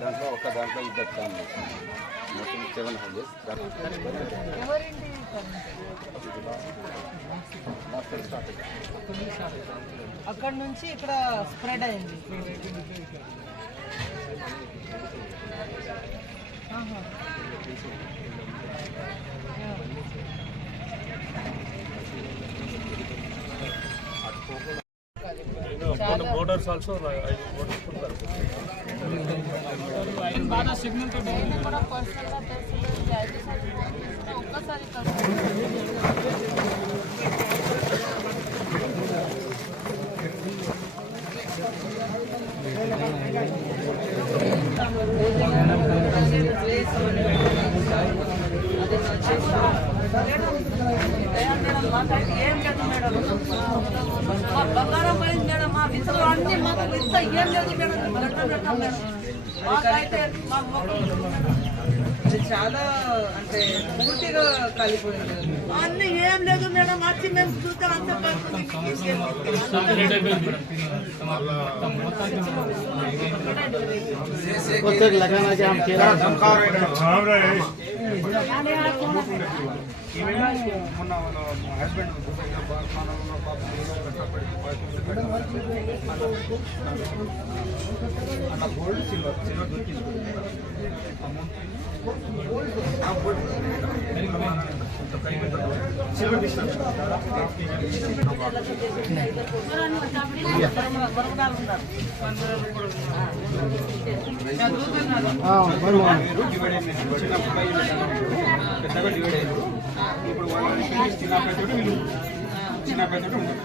దాంట్లో ఒక దాంట్లో ఇద్దరు ఫ్యామిలీ మొత్తం 7 హౌసెస్. అక్కడ నుంచి ఇక్కడ స్ప్రెడ్ అయింది. borders also బాగా సిగ్నల్ తో కూడా పర్సనల్ గా ఒక్కసారి బంగారం పడింది మేడం. మా విత్తలు అన్ని మాకు విత్త ఏం లేదు మేడం. పెట్టాం మేడం. మాకైతే మా అది చాలా అంటే పూర్తిగా కాలిపోయింది. అన్ని ఏం లేదు మేడం. వచ్చి మేము చూస్తాం అంత మొన్న హస్బెండ్ అన్న గోల్డ్ సిల్వర్ దొరికింది. సిల్వర్ డిస్టెన్స్ పెద్దగా డివైడ్ అయ్యారు. ఇప్పుడు వాళ్ళని చిన్న అబ్బాయితో వీళ్ళు చిన్న అబ్బాయితో ఉంటారు.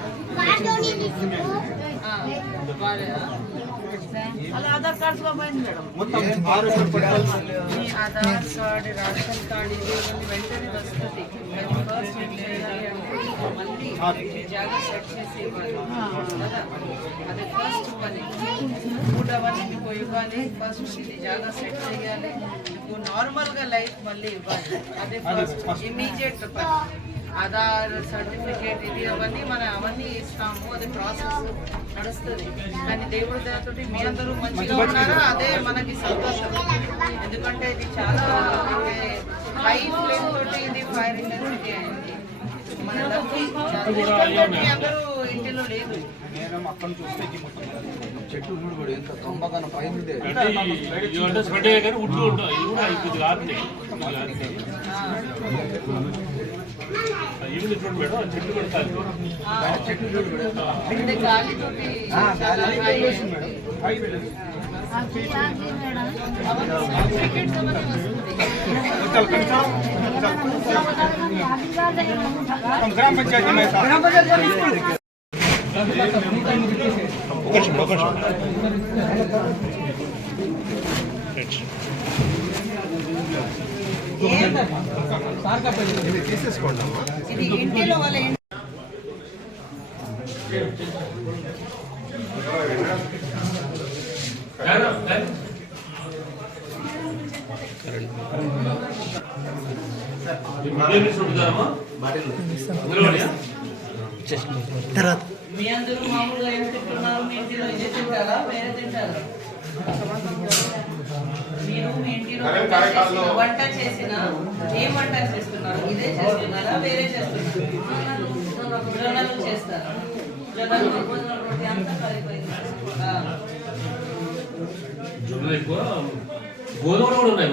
ఆధార్ కార్డ్స్ లో పోయింది మేడం. మొత్తం ఆధార్ కార్డ్, రేషన్ కార్డు ఇవన్నీ వెంటనే వస్తుంది. ఫస్ట్ మళ్ళీ జాగా సెట్ చేసి ఇవ్వాలి కదా. అదే ఫస్ట్ పని. ఫుడ్ అవన్నీ మీకు ఇవ్వాలి. ఫస్ట్ ఇది జాగా సెట్ చేయాలి. మీకు నార్మల్ గా లైఫ్ మళ్ళీ ఇవ్వాలి. అదే ఫస్ట్ ఇమీడియట్ పని. ఆధార్ సర్టిఫికేట్ ఇది అవన్నీ ఇస్తాము. అది ప్రాసెస్ నడుస్తుంది. కానీ దేవుడి దయతోటి మీ అందరూ మంచిగా ఉన్నారా, అదే మనకి సంతోషం. ఎందుకంటే ఇది చాలా అంటే హై ఫ్లేమ్ తోటి ఇది ఫైర్ ఇంటెన్సిటీ అయింది. మన మీ అందరూ ఇంటిలో లేదు. నేను అక్కడ చూస్తే చెట్టు కూడా ఎంత తొంభగా పైన చెట్లు గాలితోటి గ్రామ పంచాయతీ తీసేసుకోండి. ఇది ఇంటిలో వాళ్ళ మీ అందరూ మామూలుగా ఏం తింటున్నారు? మీ ఇంటిలో ఇదే తింటారా, వేరే తింటారా? మీరు మీ ఇంటిలో వంట చేసినా ఏం వంట చేస్తున్నారు? ఇదే చేస్తున్నారా, వేరే చేస్తున్నారు? జొన్నలు చేస్తారా? జొన్నలు రొట్టి అంతా కలిపోయింది. గోధుమలు కూడా ఉన్నాయి.